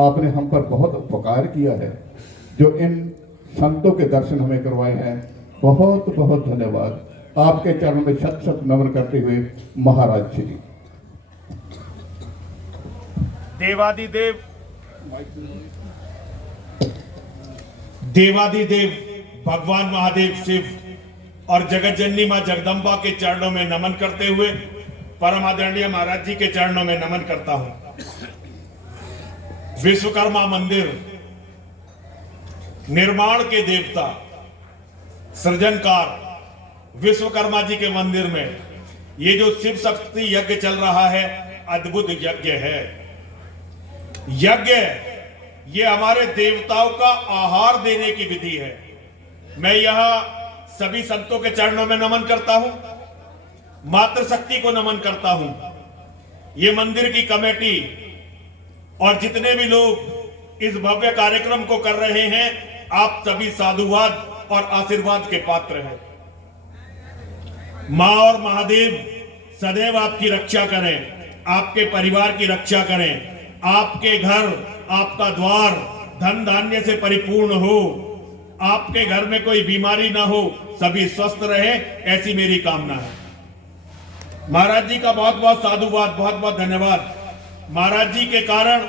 आपने हम पर बहुत उपकार किया है, जो इन संतों के दर्शन हमें करवाए हैं। बहुत बहुत धन्यवाद। आपके चरणों में शत शत नमन करते हुए महाराज श्री। देवादिदेव भगवान महादेव शिव और जगत जननी मां जगदम्बा के चरणों में नमन करते हुए परम आदरणीय महाराज जी के चरणों में नमन करता हूं। विश्वकर्मा मंदिर निर्माण के देवता सृजनकार विश्वकर्मा जी के मंदिर में ये जो शिव शक्ति यज्ञ चल रहा है, अद्भुत यज्ञ है। यज्ञ ये हमारे देवताओं का आहार देने की विधि है। मैं यहां सभी संतों के चरणों में नमन करता हूं, मातृशक्ति को नमन करता हूं। ये मंदिर की कमेटी और जितने भी लोग इस भव्य कार्यक्रम को कर रहे हैं, आप सभी साधुवाद और आशीर्वाद के पात्र हैं। मां और महादेव सदैव आपकी रक्षा करें, आपके परिवार की रक्षा करें, आपके घर, आपका द्वार धन धान्य से परिपूर्ण हो, आपके घर में कोई बीमारी ना हो, सभी स्वस्थ रहे, ऐसी मेरी कामना है। महाराज जी का बहुत बहुत साधुवाद, बहुत बहुत धन्यवाद। महाराज जी के कारण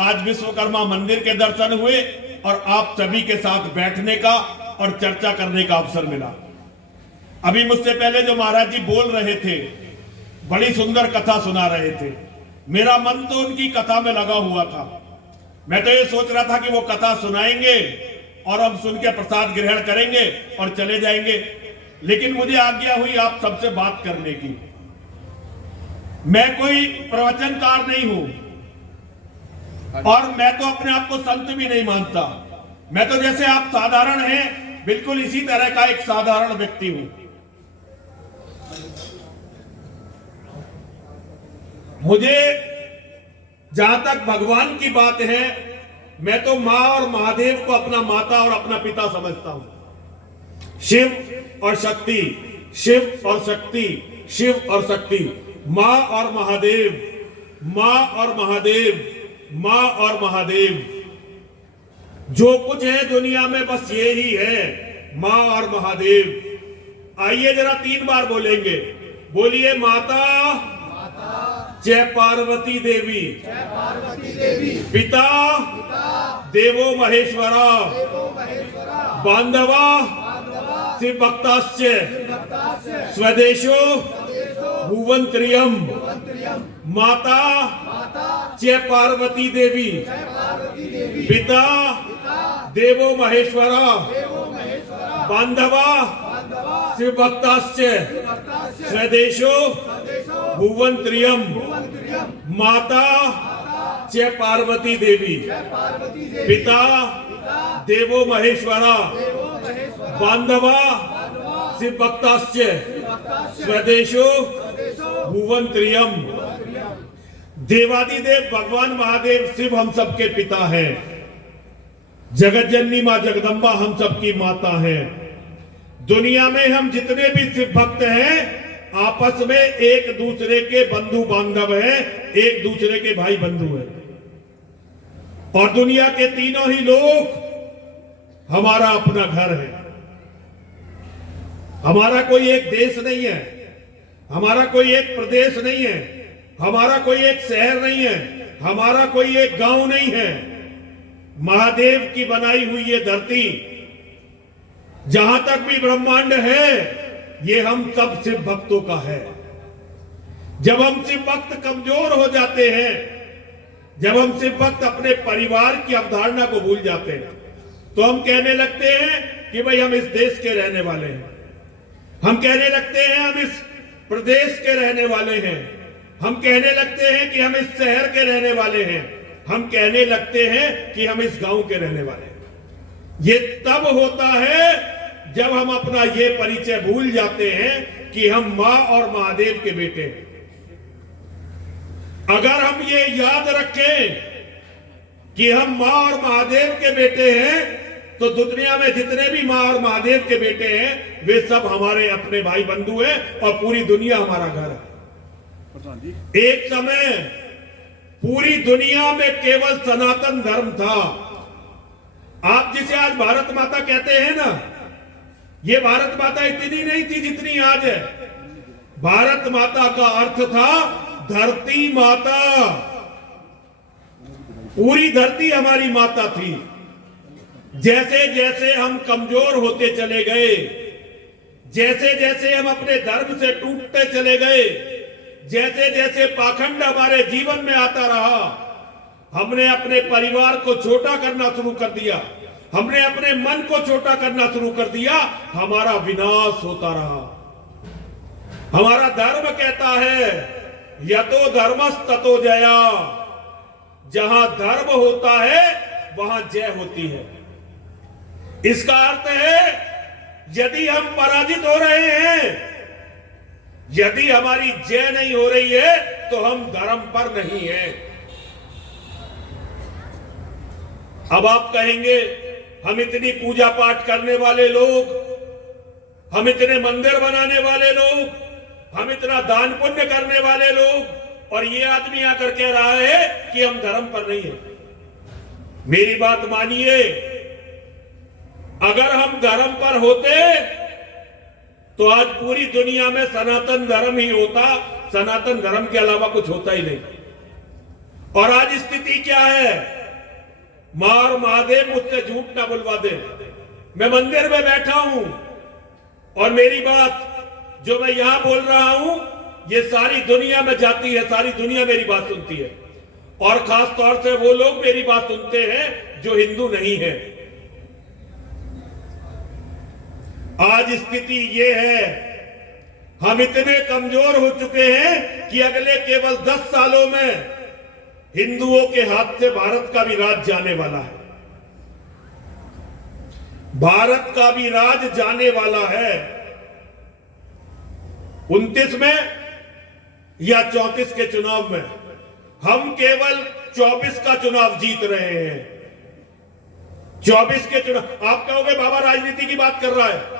आज विश्वकर्मा मंदिर के दर्शन हुए और आप सभी के साथ बैठने का और चर्चा करने का अवसर मिला। अभी मुझसे पहले जो महाराज जी बोल रहे थे, बड़ी सुंदर कथा सुना रहे थे। मेरा मन तो उनकी कथा में लगा हुआ था। मैं तो ये सोच रहा था कि वो कथा सुनाएंगे और हम सुन के प्रसाद ग्रहण करेंगे और चले जाएंगे, लेकिन मुझे आज्ञा हुई आप सबसे बात करने की। मैं कोई प्रवचनकार नहीं हूं और मैं तो अपने आप को संत भी नहीं मानता। मैं तो जैसे आप साधारण हैं, बिल्कुल इसी तरह का एक साधारण व्यक्ति हूं। मुझे जहां तक भगवान की बात है, मैं तो मां और महादेव को अपना माता और अपना पिता समझता हूं। शिव और शक्ति, शिव और शक्ति, शिव और शक्ति, मां और महादेव, मां और महादेव, मां और महादेव। जो कुछ है दुनिया में बस ये ही है, मां और महादेव। आइए जरा 3 बार बोलेंगे। बोलिए माता, जय पार्वती देवी, पिता, देवो महेश्वरा, बांधवा, शिव भक्ताश्च, स्वदेशो भुवंत्रियम। माता, जय पार्वती देवी, पिता, देवो महेश्वरा, बांधवा, शिव भक्ताश्च, स्वदेशो भुवंत्रियम। माता, जय पार्वती देवी, पिता, देवो महेश्वरा, बांधवा, शिव भक्ताश्च, स्वदेशो भुवंत्रियम। देवादिदेव भगवान महादेव शिव हम सबके पिता हैं। जगत जननी मां जगदम्बा हम सबकी माता है। दुनिया में हम जितने भी शिव भक्त हैं, आपस में एक दूसरे के बंधु बांधव हैं, एक दूसरे के भाई बंधु हैं। और दुनिया के तीनों ही लोग हमारा अपना घर है। हमारा कोई एक देश नहीं है, हमारा कोई एक प्रदेश नहीं है, हमारा कोई एक शहर नहीं है, हमारा कोई एक गांव नहीं है। महादेव की बनाई हुई ये धरती, जहां तक भी ब्रह्मांड है, ये हम सब शिव भक्तों का है। जब हम शिव भक्त कमजोर हो जाते हैं, जब हम शिव भक्त अपने परिवार की अवधारणा को भूल जाते हैं, तो हम कहने लगते हैं कि भाई हम इस देश के रहने वाले हैं, हम कहने लगते हैं हम इस प्रदेश के रहने वाले हैं, हम कहने लगते हैं कि हम इस शहर के रहने वाले हैं, हम कहने लगते हैं कि हम इस गांव के रहने वाले हैं। ये तब होता है जब हम अपना ये परिचय भूल जाते हैं कि हम मां और महादेव के बेटे हैं। अगर हम ये याद रखें कि हम मां और महादेव के बेटे हैं, तो दुनिया में जितने भी मां और महादेव के बेटे हैं, वे सब हमारे अपने भाई बंधु हैं और पूरी दुनिया हमारा घर है। एक समय पूरी दुनिया में केवल सनातन धर्म था। आप जिसे आज भारत माता कहते हैं ना, ये भारत माता इतनी नहीं थी जितनी आज है। भारत माता का अर्थ था धरती माता। पूरी धरती हमारी माता थी। जैसे जैसे हम कमजोर होते चले गए, जैसे जैसे हम अपने धर्म से टूटते चले गए, जैसे जैसे पाखंड हमारे जीवन में आता रहा, हमने अपने परिवार को छोटा करना शुरू कर दिया, हमने अपने मन को छोटा करना शुरू कर दिया, हमारा विनाश होता रहा। हमारा धर्म कहता है यतो धर्मस् ततो जया। जहां धर्म होता है वहां जय होती है। इसका अर्थ है यदि हम पराजित हो रहे हैं, यदि हमारी जय नहीं हो रही है, तो हम धर्म पर नहीं हैं। अब आप कहेंगे हम इतनी पूजा पाठ करने वाले लोग, हम इतने मंदिर बनाने वाले लोग, हम इतना दान पुण्य करने वाले लोग, और ये आदमी आकर कह रहा है कि हम धर्म पर नहीं हैं। मेरी बात मानिए, अगर हम धर्म पर होते तो आज पूरी दुनिया में सनातन धर्म ही होता, सनातन धर्म के अलावा कुछ होता ही नहीं। और आज स्थिति क्या है? मार महादेव मुझसे झूठ ना बुलवा दे। मैं मंदिर में बैठा हूं और मेरी बात जो मैं यहां बोल रहा हूं, ये सारी दुनिया में जाती है, सारी दुनिया मेरी बात सुनती है। और खास तौर से वो लोग मेरी बात सुनते हैं जो हिंदू नहीं है। आज स्थिति ये है, हम इतने कमजोर हो चुके हैं कि अगले केवल 10 सालों में हिंदुओं के हाथ से भारत का भी राज जाने वाला है। भारत का भी राज जाने वाला है। 29 में या 34 के चुनाव में हम केवल 24 का चुनाव जीत रहे हैं। 24 के चुनाव, आप कहोगे बाबा राजनीति की बात कर रहा है।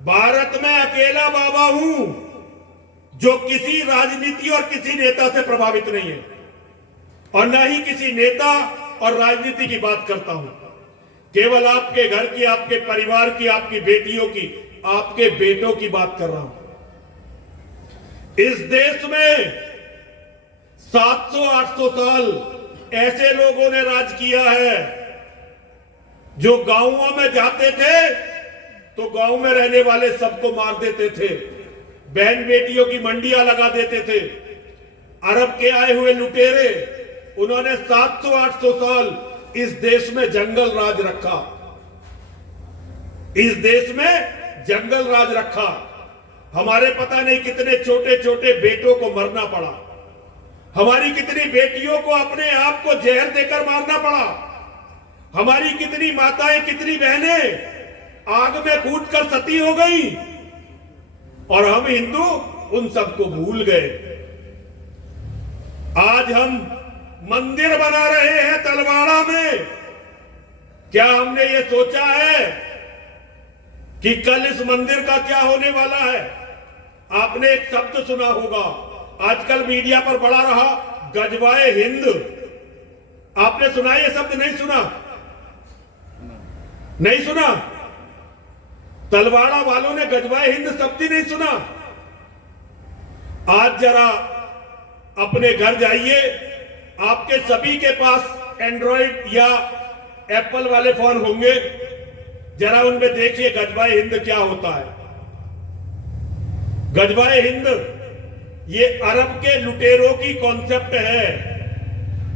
भारत में अकेला बाबा हूं जो किसी राजनीति और किसी नेता से प्रभावित नहीं है, और न ही किसी नेता और राजनीति की बात करता हूं। केवल आपके घर की, आपके परिवार की, आपकी बेटियों की, आपके बेटों की बात कर रहा हूं। इस देश में 700-800 साल ऐसे लोगों ने राज किया है जो गांवों में जाते थे तो गांव में रहने वाले सबको मार देते थे, बहन बेटियों की मंडियां लगा देते थे। अरब के आए हुए लुटेरे, उन्होंने 700-800 साल इस देश में जंगल राज रखा। इस देश में जंगल राज रखा। हमारे पता नहीं कितने छोटे छोटे बेटों को मरना पड़ा, हमारी कितनी बेटियों को अपने आप को जहर देकर मारना पड़ा, हमारी कितनी माताएं, कितनी बहनें आग में कूदकर सती हो गई, और हम हिंदू उन सबको भूल गए। आज हम मंदिर बना रहे हैं तलवाड़ा में। क्या हमने ये सोचा है कि कल इस मंदिर का क्या होने वाला है? आपने एक शब्द सुना होगा, आजकल मीडिया पर बड़ा रहा, गजवाए हिंद। आपने सुना ये शब्द? नहीं सुना? नहीं सुना? तलवाड़ा वालों ने गजवाए हिंद शब्द ही नहीं सुना। आज जरा अपने घर जाइए, आपके सभी के पास एंड्रॉइड या एप्पल वाले फोन होंगे, जरा उनमें देखिए गजवाए हिंद क्या होता है। गजवाए हिंद ये अरब के लुटेरों की कॉन्सेप्ट है।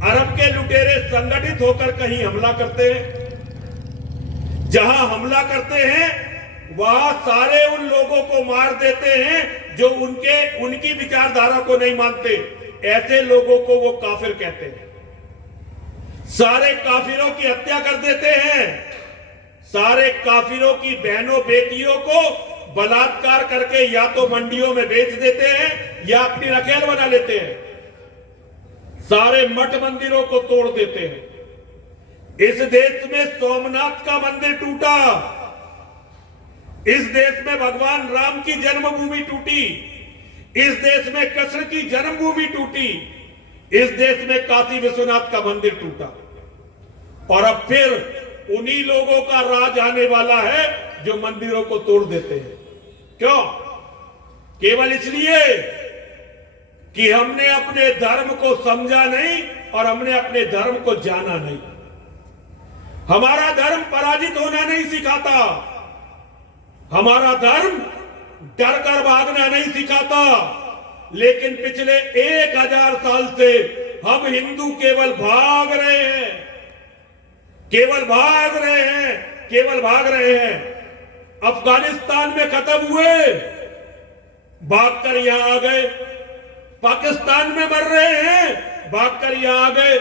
अरब के लुटेरे संगठित होकर कहीं हमला करते हैं, जहां हमला करते हैं वहां सारे उन लोगों को मार देते हैं जो उनकी विचारधारा को नहीं मानते। ऐसे लोगों को वो काफिर कहते हैं। सारे काफिरों की हत्या कर देते हैं, सारे काफिरों की बहनों बेटियों को बलात्कार करके या तो मंडियों में बेच देते हैं या अपनी रखेल बना लेते हैं, सारे मठ मंदिरों को तोड़ देते हैं। इस देश में सोमनाथ का मंदिर टूटा, इस देश में भगवान राम की जन्मभूमि टूटी, इस देश में कृष्ण की जन्मभूमि टूटी, इस देश में काशी विश्वनाथ का मंदिर टूटा और अब फिर उन्हीं लोगों का राज आने वाला है जो मंदिरों को तोड़ देते हैं। क्यों? केवल इसलिए कि हमने अपने धर्म को समझा नहीं और हमने अपने धर्म को जाना नहीं। हमारा धर्म पराजित होना नहीं सिखाता, हमारा धर्म डर कर भागना नहीं सिखाता, लेकिन पिछले 1000 साल से हम हिंदू केवल भाग रहे हैं, केवल भाग रहे हैं, केवल भाग रहे हैं। अफगानिस्तान में खत्म हुए, भागकर यहां आ गए। पाकिस्तान में मर रहे हैं, भागकर यहां आ गए।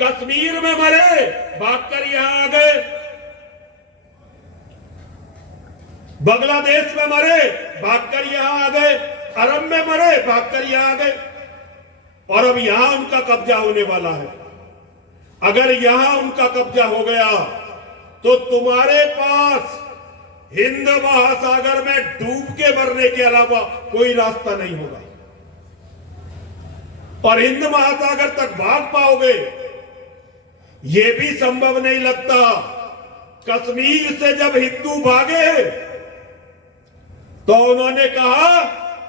कश्मीर में मरे, भागकर यहां आ गए। बांग्लादेश में मरे, भागकर यहां आ गए। अरब में मरे, भागकर यहां आ गए। और अब यहां उनका कब्जा होने वाला है। अगर यहां उनका कब्जा हो गया तो तुम्हारे पास हिंद महासागर में डूब के मरने के अलावा कोई रास्ता नहीं होगा। और हिंद महासागर तक भाग पाओगे यह भी संभव नहीं लगता। कश्मीर से जब हिंदू भागे तो उन्होंने कहा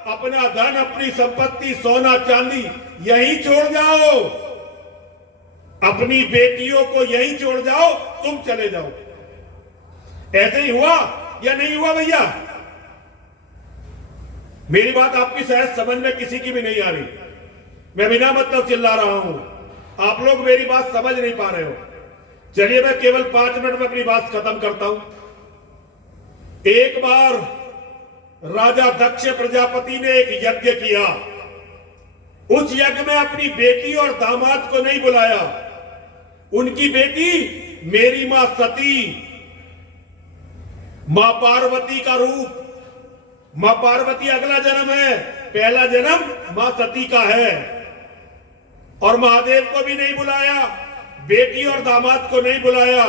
अपना धन, अपनी संपत्ति, सोना चांदी यहीं छोड़ जाओ, अपनी बेटियों को यहीं छोड़ जाओ, तुम चले जाओ। ऐसे ही हुआ या नहीं हुआ भैया? मेरी बात आपकी शायद समझ में किसी की भी नहीं आ रही। मैं बिना मतलब चिल्ला रहा हूं, आप लोग मेरी बात समझ नहीं पा रहे हो। चलिए मैं केवल 5 मिनट में अपनी बात खत्म करता हूं। एक बार राजा दक्ष प्रजापति ने एक यज्ञ किया। उस यज्ञ में अपनी बेटी और दामाद को नहीं बुलाया। उनकी बेटी मेरी मां सती, मां पार्वती का रूप। मां पार्वती अगला जन्म है, पहला जन्म मां सती का है। और महादेव को भी नहीं बुलाया, बेटी और दामाद को नहीं बुलाया।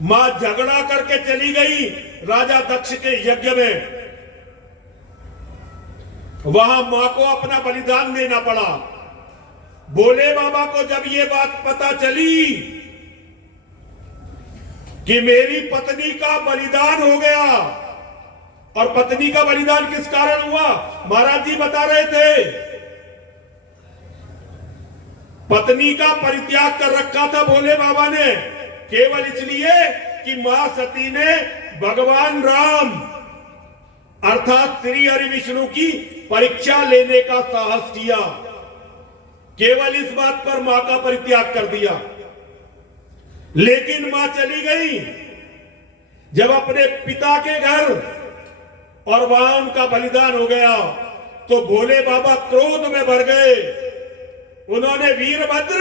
मां झगड़ा करके चली गई राजा दक्ष के यज्ञ में। वहां मां को अपना बलिदान देना पड़ा। भोले बाबा को जब यह बात पता चली कि मेरी पत्नी का बलिदान हो गया, और पत्नी का बलिदान किस कारण हुआ? महाराज जी बता रहे थे, पत्नी का परित्याग कर रखा था भोले बाबा ने, केवल इसलिए कि मां सती ने भगवान राम अर्थात श्री हरि विष्णु की परीक्षा लेने का साहस किया। केवल इस बात पर मां का परित्याग कर दिया। लेकिन मां चली गई जब अपने पिता के घर, और वहां उनका बलिदान हो गया तो भोले बाबा क्रोध में भर गए। उन्होंने वीरभद्र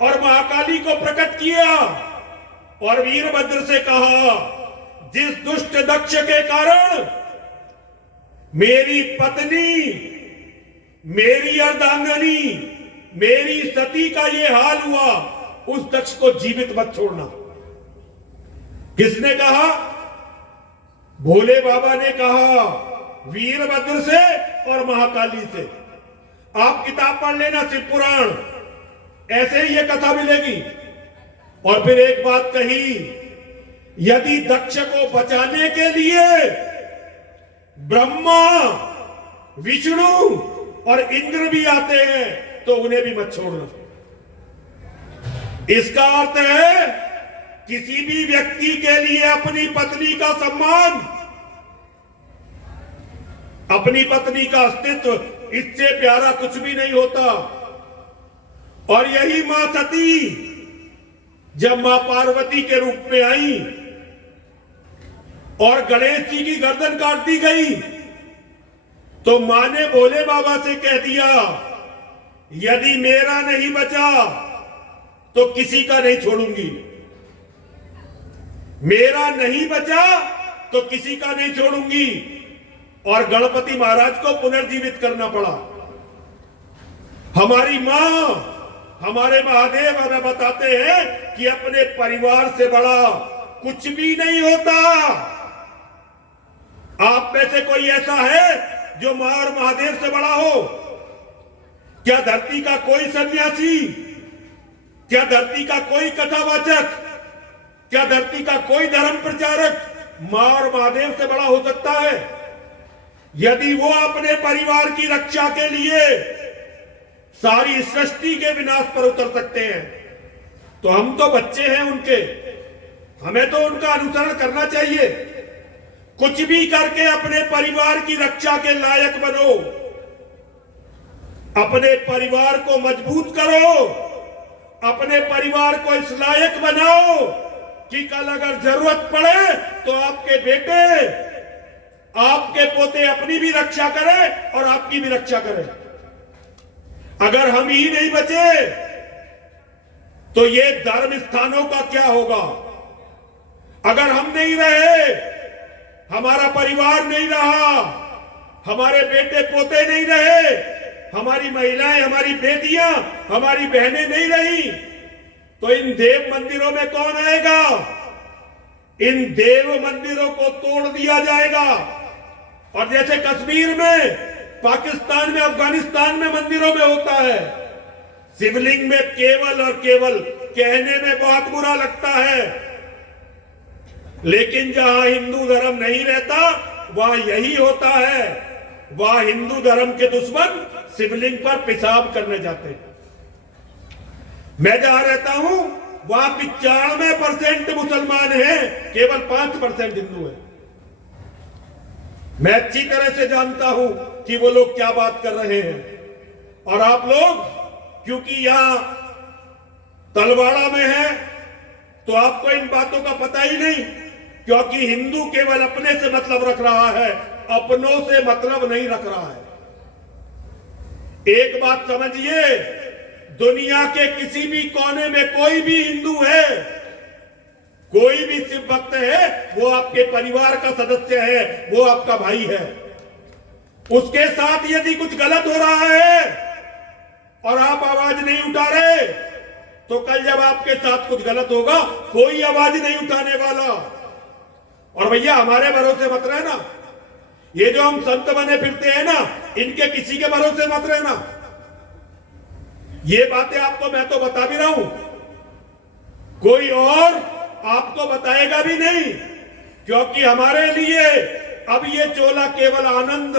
और महाकाली को प्रकट किया और वीरभद्र से कहा, जिस दुष्ट दक्ष के कारण मेरी पत्नी, मेरी अर्धांगनी, मेरी सती का ये हाल हुआ, उस दक्ष को जीवित मत छोड़ना। किसने कहा? भोले बाबा ने कहा, वीरभद्र से और महाकाली से। आप किताब पढ़ लेना, शिव पुराण, ऐसे ही ये कथा मिलेगी। और फिर एक बात कही, यदि दक्ष को बचाने के लिए ब्रह्मा, विष्णु और इंद्र भी आते हैं तो उन्हें भी मत छोड़ना। इसका अर्थ है किसी भी व्यक्ति के लिए अपनी पत्नी का सम्मान, अपनी पत्नी का अस्तित्व, इससे प्यारा कुछ भी नहीं होता। और यही मां सती जब मां पार्वती के रूप में आई और गणेश जी की गर्दन काट दी गई, तो मां ने भोले बाबा से कह दिया, यदि मेरा नहीं बचा तो किसी का नहीं छोड़ूंगी। मेरा नहीं बचा तो किसी का नहीं छोड़ूंगी। और गणपति महाराज को पुनर्जीवित करना पड़ा। हमारी मां, हमारे महादेव हमें बताते हैं कि अपने परिवार से बड़ा कुछ भी नहीं होता। आप में से कोई ऐसा है जो मां और महादेव से बड़ा हो? क्या धरती का कोई सन्यासी, क्या धरती का कोई कथावाचक, क्या धरती का कोई धर्म प्रचारक मां और महादेव से बड़ा हो सकता है? यदि वो अपने परिवार की रक्षा के लिए सारी सृष्टि के विनाश पर उतर सकते हैं, तो हम तो बच्चे हैं उनके, हमें तो उनका अनुसरण करना चाहिए। कुछ भी करके अपने परिवार की रक्षा के लायक बनो, अपने परिवार को मजबूत करो, अपने परिवार को इस लायक बनाओ कि कल अगर जरूरत पड़े तो आपके बेटे, आपके पोते अपनी भी रक्षा करें और आपकी भी रक्षा करें। अगर हम ही नहीं बचे तो ये धर्म स्थानों का क्या होगा? अगर हम नहीं रहे, हमारा परिवार नहीं रहा, हमारे बेटे पोते नहीं रहे, हमारी महिलाएं, हमारी बेटियां, हमारी बहनें नहीं रही, तो इन देव मंदिरों में कौन आएगा? इन देव मंदिरों को तोड़ दिया जाएगा। और जैसे कश्मीर में, पाकिस्तान में, अफगानिस्तान में मंदिरों में होता है, शिवलिंग में केवल और केवल कहने में बहुत बुरा लगता है, लेकिन जहां हिंदू धर्म नहीं रहता वहां यही होता है। वहां हिंदू धर्म के दुश्मन शिवलिंग पर पेशाब करने जाते हैं। मैं जहां रहता हूं वहां 95% मुसलमान हैं, केवल 5% हिंदू हैं। मैं अच्छी तरह से जानता हूं कि वो लोग क्या बात कर रहे हैं। और आप लोग क्योंकि यहां तलवाड़ा में है तो आपको इन बातों का पता ही नहीं, क्योंकि हिंदू केवल अपने से मतलब रख रहा है, अपनों से मतलब नहीं रख रहा है। एक बात समझिए, दुनिया के किसी भी कोने में कोई भी हिंदू है, कोई भी शिव भक्त है, वो आपके परिवार का सदस्य है, वो आपका भाई है। उसके साथ यदि कुछ गलत हो रहा है और आप आवाज नहीं उठा रहे, तो कल जब आपके साथ कुछ गलत होगा कोई आवाज नहीं उठाने वाला। और भैया हमारे भरोसे मत रहना, ये जो हम संत बने फिरते हैं ना, इनके किसी के भरोसे मत रहना। ये बातें आपको मैं तो बता भी रहा हूं, कोई और आपको बताएगा भी नहीं, क्योंकि हमारे लिए अब ये चोला केवल आनंद,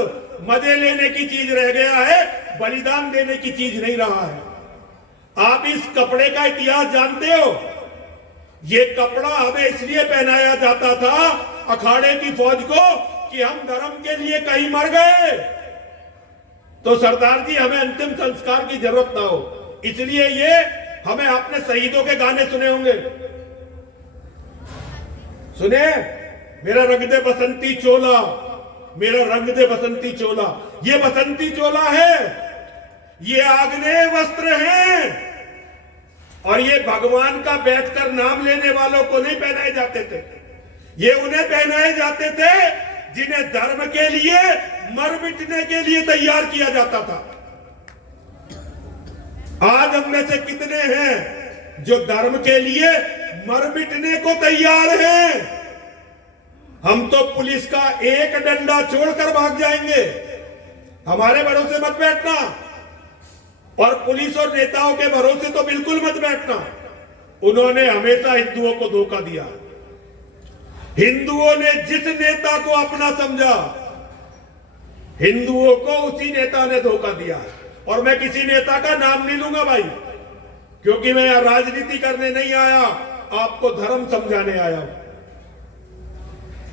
मजे लेने की चीज रह गया है, बलिदान देने की चीज नहीं रहा है। आप इस कपड़े का इतिहास जानते हो? ये कपड़ा हमें इसलिए पहनाया जाता था अखाड़े की फौज को कि हम धर्म के लिए कहीं मर गए तो सरदार जी हमें अंतिम संस्कार की जरूरत ना हो, इसलिए ये हमें आपने शहीदों के गाने सुने होंगे, सुने, मेरा रंग दे बसंती चोला, मेरा रंग दे बसंती चोला। ये बसंती चोला है, ये आग्नेय वस्त्र हैं, और ये भगवान का बैठकर नाम लेने वालों को नहीं पहनाए जाते थे, ये उन्हें पहनाए जाते थे जिन्हें धर्म के लिए मर मिटने के लिए तैयार किया जाता था। आज हम में से कितने हैं जो धर्म के लिए मर मिटने को तैयार हैं? हम तो पुलिस का एक डंडा छोड़कर भाग जाएंगे। हमारे भरोसे मत बैठना, और पुलिस और नेताओं के भरोसे तो बिल्कुल मत बैठना। उन्होंने हमेशा हिंदुओं को धोखा दिया। हिंदुओं ने जिस नेता को अपना समझा, हिंदुओं को उसी नेता ने धोखा दिया। और मैं किसी नेता का नाम नहीं लूंगा भाई, क्योंकि मैं यहां राजनीति करने नहीं आया, आपको धर्म समझाने आया हूं।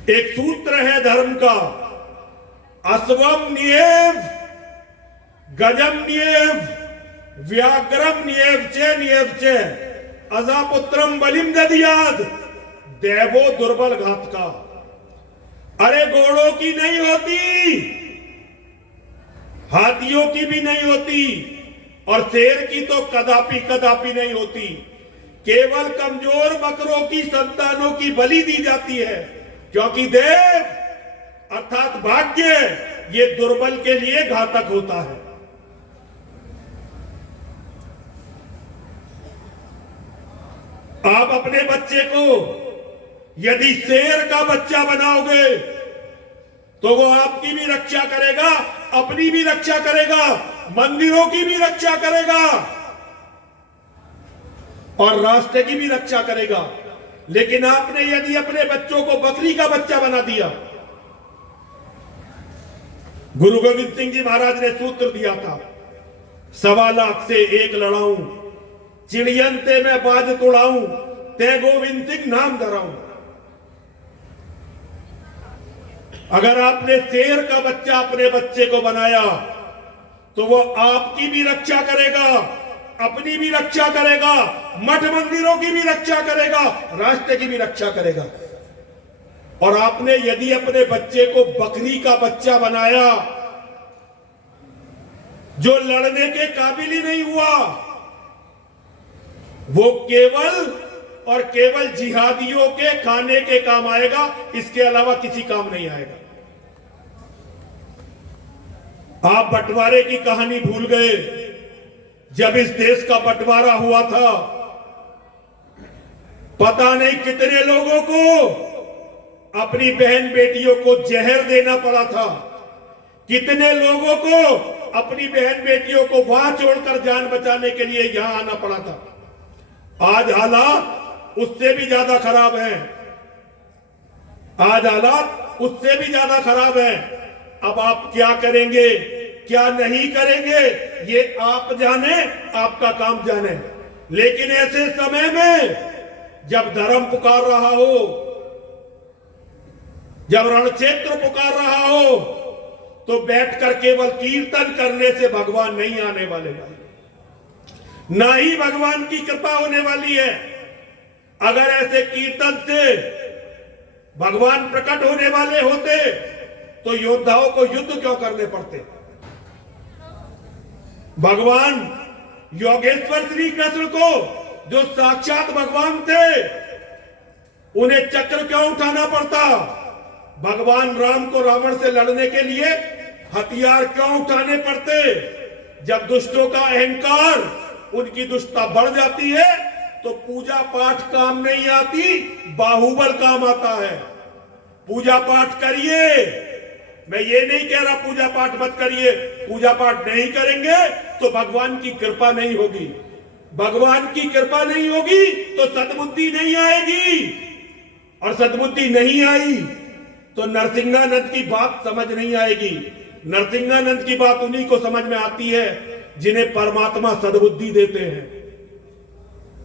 एक सूत्र है धर्म का, अस्वम नियेव, गजम नियेव, व्याघ्रम नियेव चे, अजापुत्रम बलिम ददियाद, देवो दुर्बल घात का। अरे घोड़ों की नहीं होती, हाथियों की भी नहीं होती, और शेर की तो कदापि कदापि नहीं होती। केवल कमजोर बकरों की संतानों की बलि दी जाती है, क्योंकि देव अर्थात भाग्य ये दुर्बल के लिए घातक होता है। आप अपने बच्चे को यदि शेर का बच्चा बनाओगे तो वो आपकी भी रक्षा करेगा, अपनी भी रक्षा करेगा, मंदिरों की भी रक्षा करेगा और राष्ट्र की भी रक्षा करेगा। लेकिन आपने यदि अपने बच्चों को बकरी का बच्चा बना दिया, गुरु गोविंद सिंह जी महाराज ने सूत्र दिया था, 1.25 लाख से एक लड़ाऊं, चिड़ियन ते मैं बाज तोड़ाऊं, ते गोविंद सिंह नाम धराऊं। अगर आपने शेर का बच्चा अपने बच्चे को बनाया तो वो आपकी भी रक्षा करेगा, अपनी भी रक्षा करेगा, मठ मंदिरों की भी रक्षा करेगा, राष्ट्र की भी रक्षा करेगा। और आपने यदि अपने बच्चे को बकरी का बच्चा बनाया जो लड़ने के काबिल ही नहीं हुआ, वो केवल और केवल जिहादियों के खाने के काम आएगा, इसके अलावा किसी काम नहीं आएगा। आप बंटवारे की कहानी भूल गए। जब इस देश का बंटवारा हुआ था, पता नहीं कितने लोगों को अपनी बहन बेटियों को जहर देना पड़ा था, कितने लोगों को अपनी बहन बेटियों को वहां छोड़कर जान बचाने के लिए यहां आना पड़ा था। आज हालात उससे भी ज्यादा खराब हैं, आज हालात उससे भी ज्यादा खराब हैं। अब आप क्या करेंगे, क्या नहीं करेंगे, ये आप जाने, आपका काम जाने। लेकिन ऐसे समय में जब धर्म पुकार रहा हो, जब रणक्षेत्र पुकार रहा हो, तो बैठकर केवल कीर्तन करने से भगवान नहीं आने वाले भाई, ना ही भगवान की कृपा होने वाली है। अगर ऐसे कीर्तन से भगवान प्रकट होने वाले होते तो योद्धाओं को युद्ध क्यों करने पड़ते। भगवान योगेश्वर श्री कृष्ण को, जो साक्षात भगवान थे, उन्हें चक्र क्यों उठाना पड़ता। भगवान राम को रावण से लड़ने के लिए हथियार क्यों उठाने पड़ते। जब दुष्टों का अहंकार, उनकी दुष्टता बढ़ जाती है तो पूजा पाठ काम नहीं आती, बाहुबल काम आता है। पूजा पाठ करिए, मैं ये नहीं कह रहा पूजा पाठ मत करिए, पूजा पाठ नहीं करेंगे तो भगवान की कृपा नहीं होगी, भगवान की कृपा नहीं होगी तो सद्बुद्धि नहीं आएगी, और सद्बुद्धि नहीं आई तो नरसिंहानंद की बात समझ नहीं आएगी। नरसिंहानंद की बात उन्हीं को समझ में आती है जिन्हें परमात्मा सद्बुद्धि देते हैं,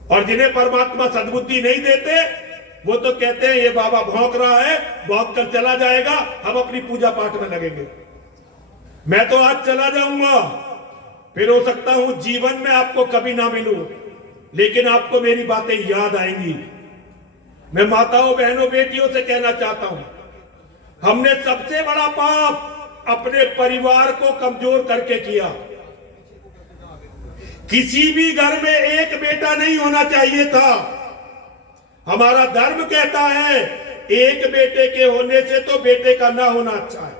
और जिन्हें परमात्मा सद्बुद्धि नहीं देते वो तो कहते हैं ये बाबा भौंक रहा है, भौंक कर चला जाएगा, हम अपनी पूजा पाठ में लगेंगे। मैं तो आज चला जाऊंगा, फिर हो सकता हूं जीवन में आपको कभी ना मिलूं, लेकिन आपको मेरी बातें याद आएंगी। मैं माताओं, बहनों, बेटियों से कहना चाहता हूं, हमने सबसे बड़ा पाप अपने परिवार को कमजोर करके किया। किसी भी घर में एक बेटा नहीं होना चाहिए था। हमारा धर्म कहता है एक बेटे के होने से तो बेटे का ना होना अच्छा है।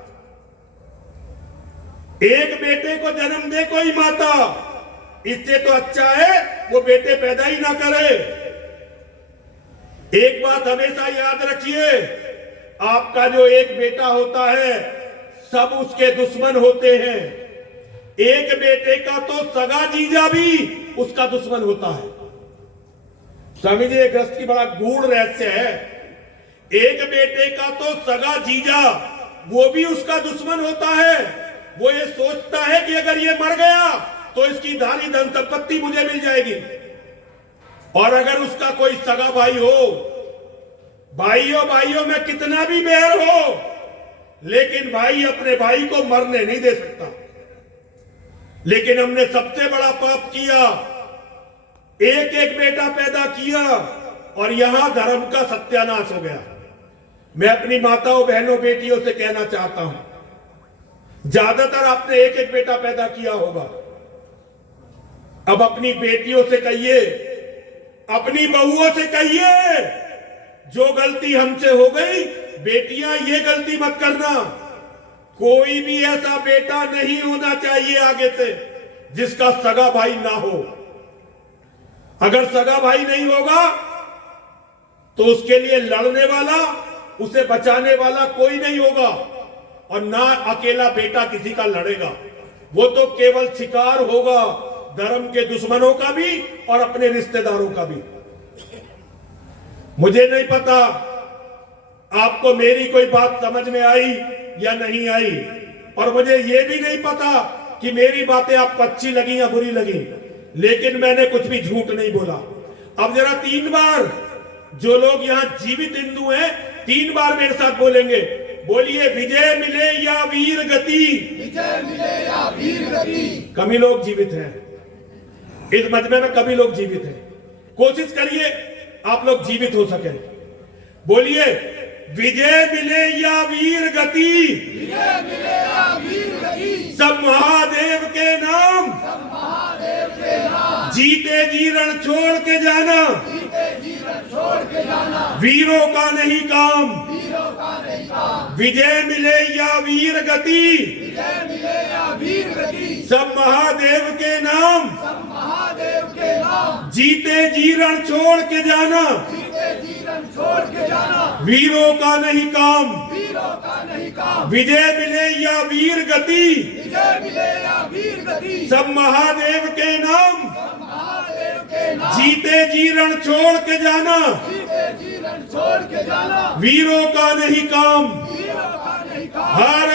एक बेटे को जन्म दे कोई माता, इससे तो अच्छा है वो बेटे पैदा ही ना करे। एक बात हमेशा याद रखिए, आपका जो एक बेटा होता है सब उसके दुश्मन होते हैं। एक बेटे का तो सगा जीजा भी उसका दुश्मन होता है। स्वामी जी, ग्रस्त की बड़ा गूढ़ रहस्य है। एक बेटे का तो सगा जीजा वो भी उसका दुश्मन होता है। वो ये सोचता है कि अगर ये मर गया तो इसकी धारी धन संपत्ति मुझे मिल जाएगी, और अगर उसका कोई सगा भाई हो, भाइयों में कितना भी बैर हो, लेकिन भाई अपने भाई को मरने नहीं दे सकता। लेकिन हमने सबसे बड़ा पाप किया, एक एक बेटा पैदा किया और यहां धर्म का सत्यानाश हो गया। मैं अपनी माताओं, बहनों, बेटियों से कहना चाहता हूं, ज्यादातर आपने एक एक बेटा पैदा किया होगा। अब अपनी बेटियों से कहिए, अपनी बहुओं से कहिए, जो गलती हमसे हो गई, बेटियां ये गलती मत करना। कोई भी ऐसा बेटा नहीं होना चाहिए आगे से जिसका सगा भाई ना हो। अगर सगा भाई नहीं होगा तो उसके लिए लड़ने वाला, उसे बचाने वाला कोई नहीं होगा, और ना अकेला बेटा किसी का लड़ेगा। वो तो केवल शिकार होगा धर्म के दुश्मनों का भी और अपने रिश्तेदारों का भी। मुझे नहीं पता आपको मेरी कोई बात समझ में आई या नहीं आई, और मुझे यह भी नहीं पता कि मेरी बातें आपको अच्छी लगी या बुरी लगी, लेकिन मैंने कुछ भी झूठ नहीं बोला। अब जरा 3 बार जो लोग यहां जीवित हिंदू हैं 3 बार मेरे साथ बोलेंगे, बोलिए विजय मिले या वीर गति। विजय मिले या वीर गति। कभी लोग जीवित हैं इस मजमे में, कभी लोग जीवित हैं। कोशिश करिए आप लोग जीवित हो सके। बोलिए विजय मिले या वीर गति। विजय मिले या वीर गति। सब महादेव के नाम। सब महादेव के नाम। जीते जी रण छोड़ के जाना। जीते जी रण छोड़ के जाना। वीरों का नहीं काम। वीरों का नहीं काम। विजय मिले या वीर गति। विजय मिले या वीर गति। सब महादेव के नाम। सब महादेव के नाम। जीते जी रण छोड़ के जाना। जीते जी रण छोड़ के जाना। वीरों का नहीं काम। वीरों का नहीं काम। विजय मिले या वीर गति। विजय मिले या वीर गति। सब महादेव के नाम। सब महादेव के नाम। जीते जी रण छोड़ के जाना। जीते जी रण छोड़ के जाना। वीरों का नहीं काम। वीरों का नहीं काम। हर